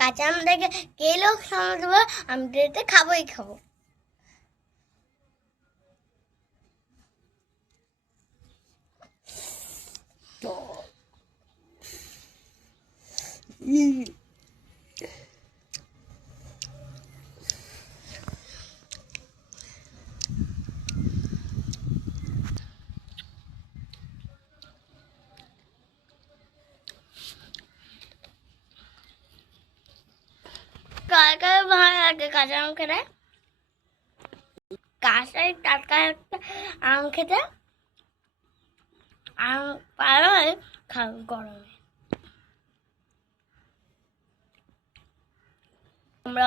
কাঁচা আম দেখে কে লোক সময় দেবো, আমি তো এটা খাবোই খাবো। কার কার ভালো লাগে কাঁচা আম খেতে? কাঁচাই টাটকা একটা আম খেতে আম পারো গরমে আমরা